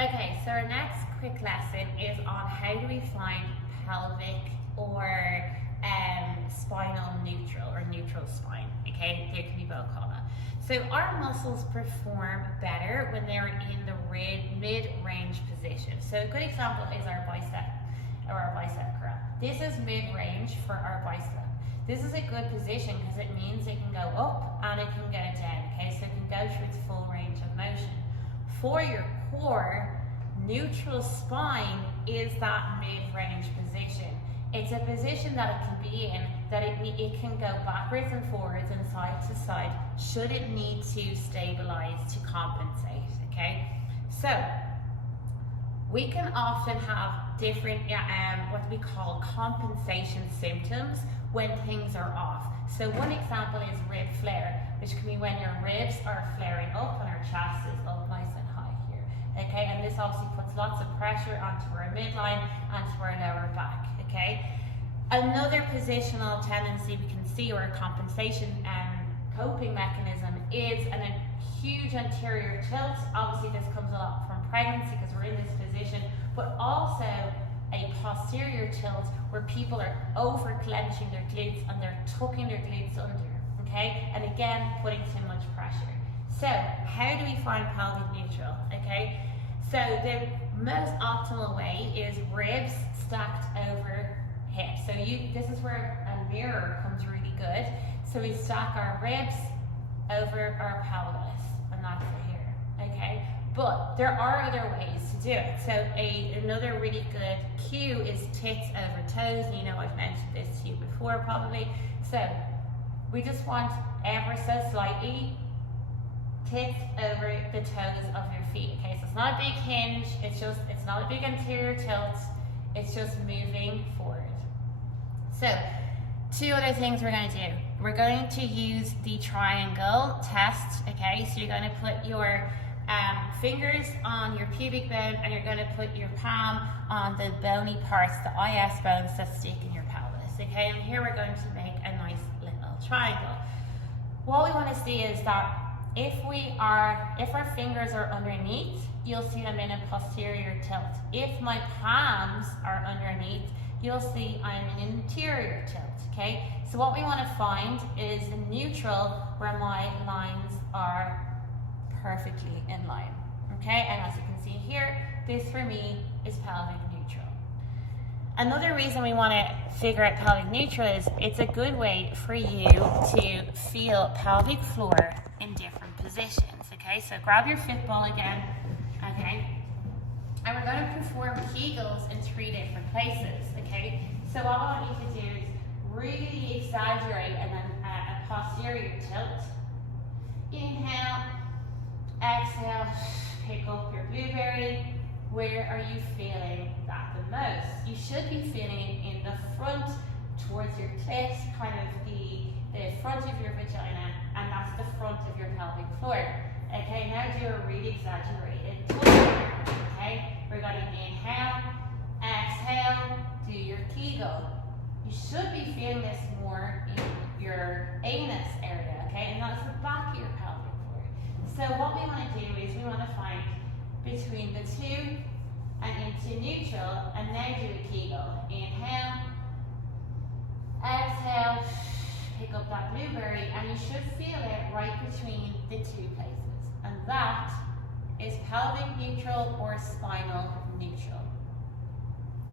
Okay, so our next quick lesson is on how do we find pelvic or spinal neutral or neutral spine. Okay, they can be both called that. So our muscles perform better when they're in the mid-range position. So a good example is our bicep or our bicep curl. This is mid-range for our bicep. This is a good position because it means it can go up and it can go down. Okay, so it can go through its full range of motion. For your core, neutral spine is that mid-range position. It's a position that it can be in, that it can go backwards and forwards and side to side should it need to stabilize to compensate, okay? So, we can often have different, what we call compensation symptoms when things are off. So one example is rib flare, which can be when your ribs are flaring up and our chest is up nice and high here, okay? And this obviously puts lots of pressure onto our midline and to our lower back. Okay. Another positional tendency we can see, or a compensation and coping mechanism, is a huge anterior tilt. Obviously, this comes a lot from pregnancy because we're in this position, but also a posterior tilt where people are over clenching their glutes and they're tucking their glutes under. Okay, and again, putting too much pressure. So, how do we find pelvic neutral? Okay. So the most optimal way is ribs stacked over hips. So this is where a mirror comes really good. So we stack our ribs over our pelvis, and that's here, okay? But there are other ways to do it. So another really good cue is tits over toes. And you know I've mentioned this to you before probably. So we just want ever so slightly tits over the toes of your feet, okay? So it's not a big hinge, it's not a big anterior tilt, it's just moving forward. So, two other things we're going to do. We're going to use the triangle test, okay? So you're going to put your fingers on your pubic bone and you're going to put your palm on the bony parts, the IS bones that stick in your pelvis, okay? And here we're going to make a nice little triangle. What we want to see is that if our fingers are underneath, you'll see them in a posterior tilt. If my palms are underneath, you'll see I'm in an anterior tilt, okay? So what we want to find is a neutral where my lines are perfectly in line, okay? And as you can see here, this for me is pelvic neutral. Another reason we want to figure out pelvic neutral is it's a good way for you to feel pelvic floor in different positions, okay? So grab your fit ball again, okay? And we're going to perform Kegels in 3 different places, okay? So all I want you to do is really exaggerate and then a posterior tilt. Inhale, exhale, pick up your blueberry. Where are you feeling that the most? You should be feeling it in the front towards your clits, kind of the front of your vagina, and that's the front of your pelvic floor. Okay, now do a really exaggerated tilt. Okay, we're going to inhale, exhale, do your Kegel. You should be feeling this more in your anus area, okay, and that's the back of your pelvic floor. So what we want to do is we want to find between the two and into neutral, and now do a Kegel. Inhale, exhale, pick up that blueberry, and you should feel it right between the two places. And that is pelvic neutral or spinal